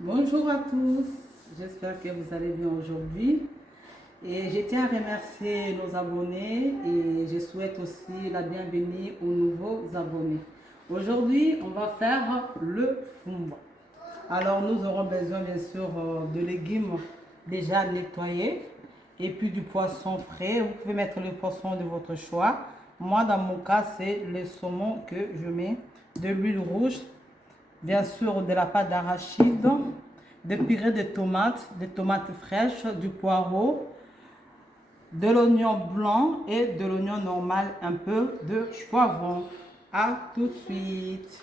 Bonjour à tous, j'espère que vous allez bien aujourd'hui. Et je tiens à remercier nos abonnés et je souhaite aussi la bienvenue aux nouveaux abonnés. Aujourd'hui, on va faire le fumba. Alors, nous aurons besoin bien sûr de légumes déjà nettoyés et puis du poisson frais. Vous pouvez mettre le poisson de votre choix. Moi, dans mon cas, c'est le saumon que je mets, de l'huile rouge, bien sûr de la pâte d'arachide, de purée de tomates fraîches, du poireau, de l'oignon blanc et de l'oignon normal, un peu de poivron. À tout de suite.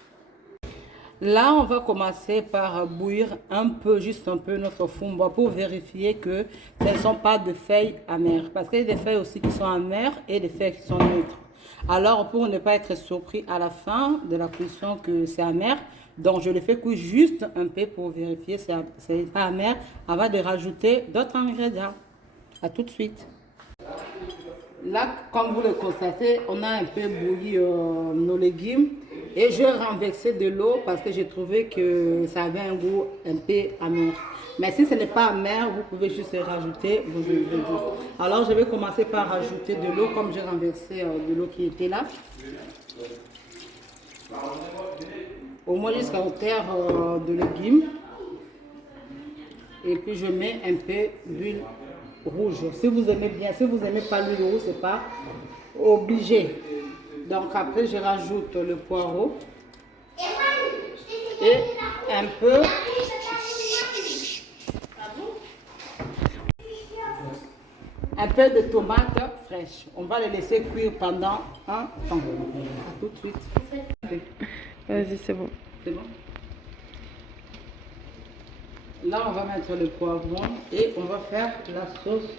Là, on va commencer par bouillir un peu, juste un peu notre fumba pour vérifier que ce ne sont pas de feuilles amères. Parce qu'il y a des feuilles aussi qui sont amères et des feuilles qui sont neutres. Alors, pour ne pas être surpris à la fin de la cuisson que c'est amer, donc je le fais cuire juste un peu pour vérifier si c'est pas amer avant de rajouter d'autres ingrédients. À tout de suite. Là, comme vous le constatez, on a un peu bouilli nos légumes et je renversé de l'eau parce que j'ai trouvé que ça avait un goût un peu amer. Mais si ce n'est pas amer, vous pouvez juste rajouter vos ingrédients. Alors, je vais commencer par rajouter de l'eau comme j'ai renversé de l'eau qui était là. Au moins jusqu'à hauteur de légumes. Et puis, je mets un peu d'huile rouge. Si vous aimez bien, si vous n'aimez pas l'huile rouge, c'est pas obligé. Donc après, je rajoute le poireau et un peu de tomates fraîches. On va les laisser cuire pendant un temps. À tout de suite. Vas-y, c'est bon. C'est bon. Là, on va mettre le poivron et on va faire la sauce.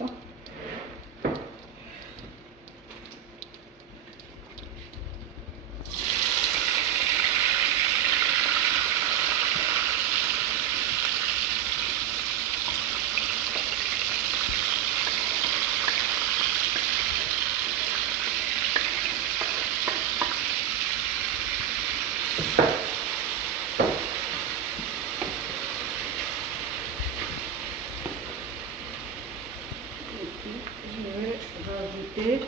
Et puis, je vais rajouter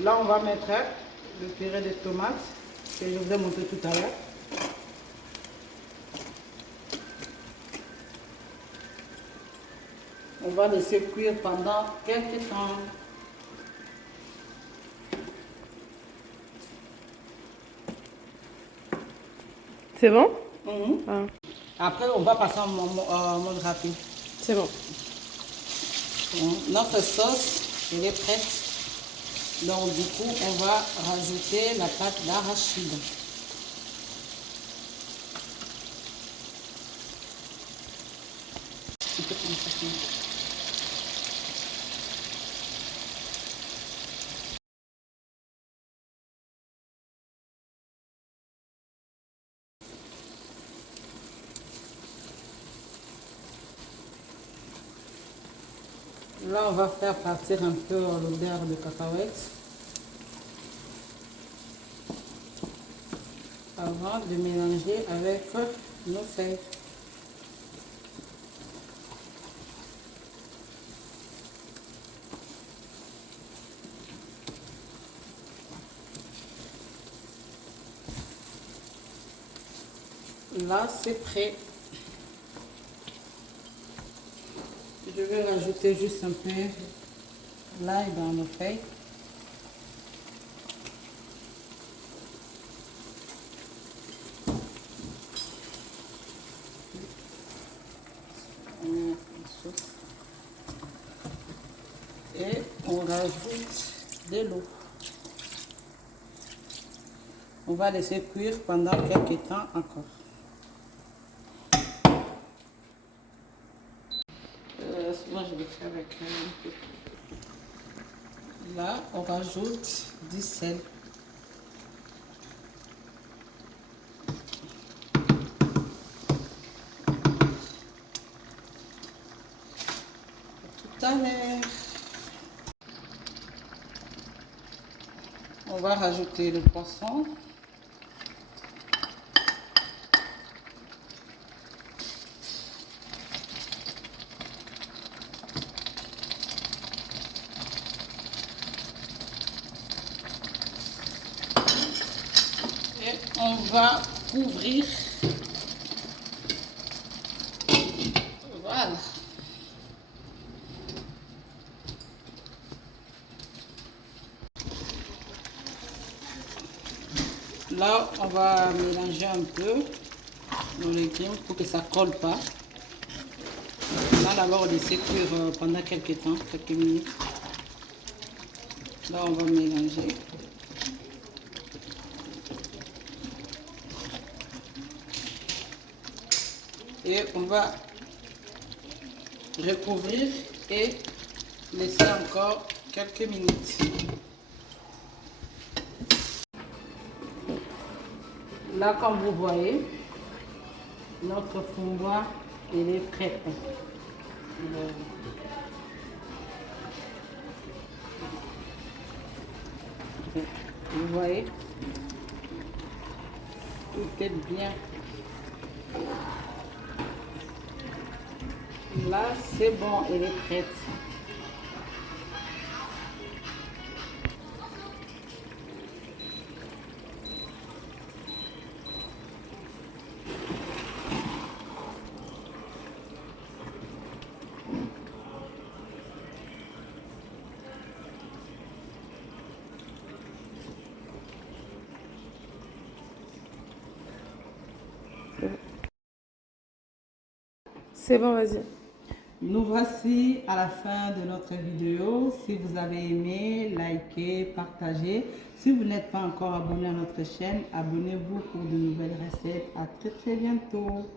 là, on va mettre le purée de tomates que je vous ai montré tout à l'heure. On va laisser cuire pendant quelques temps. C'est bon? Ah. Après, on va passer en mode rapide. C'est bon. Notre sauce, elle est prête. Donc, du coup, on va rajouter la pâte d'arachide. Là, on va faire partir un peu l'odeur de cacahuètes avant de mélanger avec nos feuilles. Là, c'est prêt. Je vais rajouter juste un peu l'ail dans nos feuilles. Et on rajoute de l'eau. On va laisser cuire pendant quelques temps encore. Moi, je vais faire avec un peu. Là, on rajoute du sel. Tout à l'heure. On va rajouter le poisson. Et on va couvrir. Voilà. Là, on va mélanger un peu nos légumes pour que ça ne colle pas. On va d'abord laisser cuire pendant quelques temps, quelques minutes. Là, on va mélanger. Et on va recouvrir et laisser encore quelques minutes. Là, comme vous voyez, notre framboise est prête. Vous voyez, tout est bien. Là, c'est bon, elle est prête. C'est bon, vas-y. Nous voici à la fin de notre vidéo. Si vous avez aimé, likez, partagez. Si vous n'êtes pas encore abonné à notre chaîne, abonnez-vous pour de nouvelles recettes. À très bientôt.